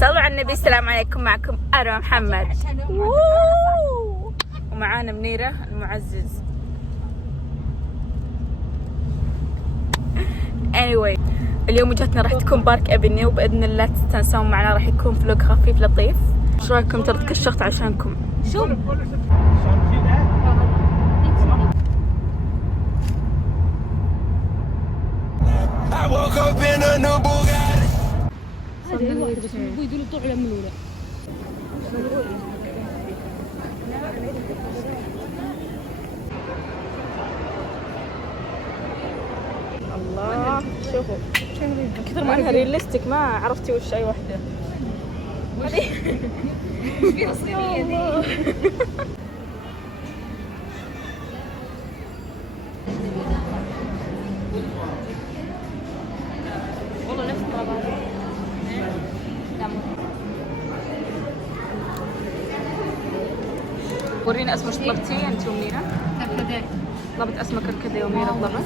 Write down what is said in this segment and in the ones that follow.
صلوا على النبي. السلام عليكم، معكم أروى محمد ومعانا منيرة المعزز. anyway اليوم وجهتنا راح تكون بارك ابنيو، وباذن الله تستانسون معنا. راح يكون فلوق خفيف لطيف. ايش رايكم؟ ترى تكشخت عشانكم. شو الله، شوفوا كثر ما انها ريالستيك ما عرفتي وش اي وحده. فيها صينيه ذي. والله نفس الطلبات. ورينا اسمه. ايش طلبتي انت ومنيرة؟ كركديه. طلبت اسمه كركديه ومنيرة طلبت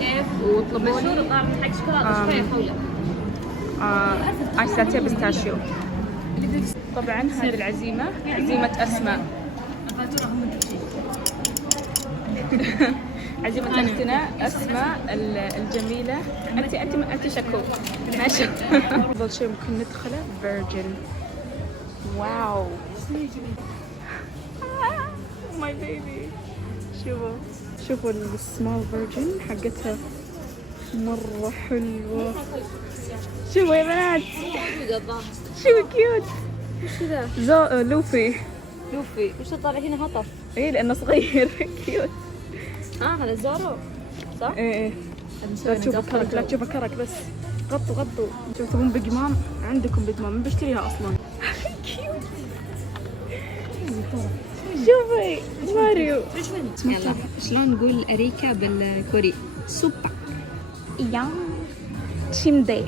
كيف وطلبت مشهور طعم حق شوكولاته شويه فوله. ايس لاتيه بيستاشيو. طبعا هذه العزيمه عزيمه اسماء. عزيمه اختنا اسماء الجميله. انت شكو ماشي. افضل شيء ممكن ندخله فيرجن. واو ماي بيبي. شوفوا السمول فيرجن حقتها مرة حلوة. شوفوا يا بنات شوفوا كيوت. وش ذا؟ لوفي. وش طالع هنا هطف؟ ايه لانه صغير. كيوت. هذا زورو صح؟ ايه لا تشوفوا كرك، لا تشوفوا كرك، بس غطوا. شوفوا تبون بقمام؟ عندكم بقمام بشتريها اصلا. كيوت. شوفي ماريو. يلا شلون نقول اريكا بالكوري؟ سوبا يام تشيمدي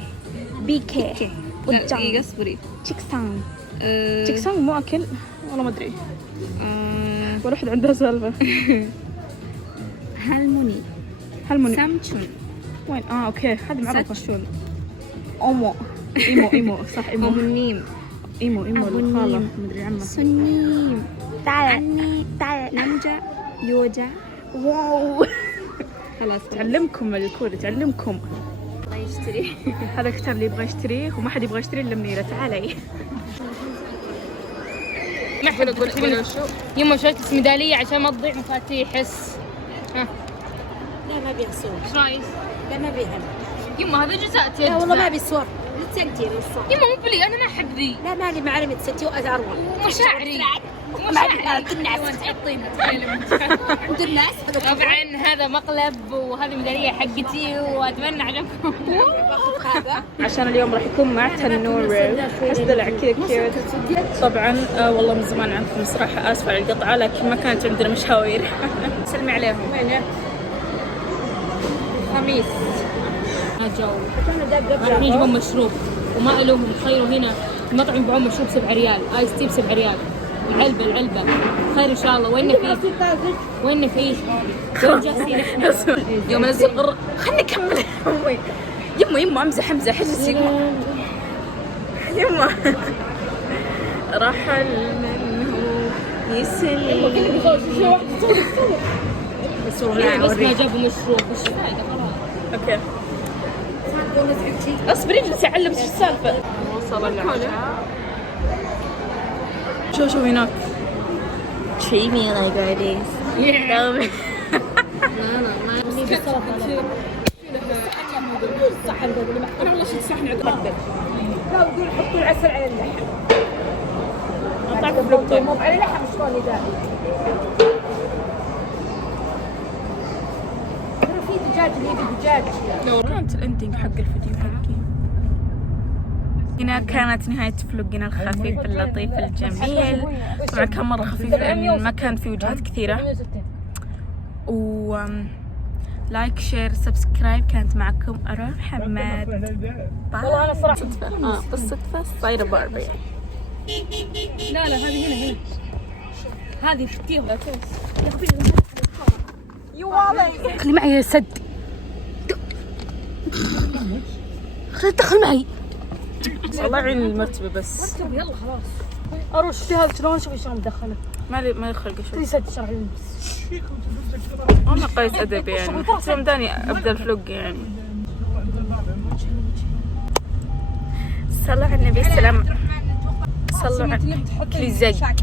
بيكي لا اصبري. تشيكسانغ مو اكل والله ما ادري. ولا واحد عندها سالفه. هالموني سامتشون. وين؟ اوكي هذا معروفه. ساتشون. ايمو صح. ايمو الخاله مدري عمه. سنيم. تعال نمجا يوجا. واو خلاص تعلمكم الكوري، تعلمكم. الله يشتري. هذا الكتاب اللي يبغى يشتريه، وما حد يبغى يشتريه الا منيرة. تعالي. ما حلو تقول شو يما شريت ميدالية عشان ما تضيع مفاتيح. حس ها. لا ما بيها صور. ايش رايك؟ لا ما بيها. يما هذا جزاء. لا والله ما بي صور. للسنتين الصور. يما مو بلي انا ما احب ذي. لا مالي معلمة ستي واروى. مشاعري الناس الناس. طبعا هذا مقلب وهذه ميدالية حقتي واتمنى عجبكم. عشان اليوم راح يكون مع تنور. حس دلع كذا كيوت. طبعا والله من زمان عنكم صراحة اسفة على القطعة، لكن ما كانت عندنا مشاوير. سلمي عليهم. خميس جو راح يجيبون مشروب وما الوهم. تخيلوا هنا المطعم يبيعون مشروب 7 ريال، ايس تي ب7 ريال. العلبة خير ان شاء الله. وين فيه يوم انزل خلني اكمل. يما امزح حجز. يما رحل منه يسلم. بس ما جابوا مشروب. وش الفائدة؟ خلاص اوكي اصبري اجلس اعلم ايش السالفه. وصل العشاء. شو هناك treat me like this. انا والله شفت صحن عقب. لا وقول حطوا العسل على اللحم. اعطاك بلوك مو على اللحم شلون يداري. ترى في دجاج اللي يبي دجاج. لو كانت الاندنج حق الفيديو حقي. هنا كانت نهاية فلوقنا الخفيف اللطيف الجميل. طبعا كان مرة خفيف لأن ما كان في وجهات كثيرة. و لايك شير سبسكرايب. كانت معكم أروى محمد. والله أنا صراحة بالصدفة صايرة باربي. لا هذه هنا هذه شفتيهم. يوالي خلي معي سد. خلي تدخل معي. الله يعين المرتبة بس. يلا خلاص اروح شفتي هذا شلون شوفي شلون مدخله ما يخلق شيء. تريسات شرح اللبس والله قيس أدب يعني. رمضاني أبدأ الفلوق يعني. صلوا على النبي السلام. صلوا على لزق.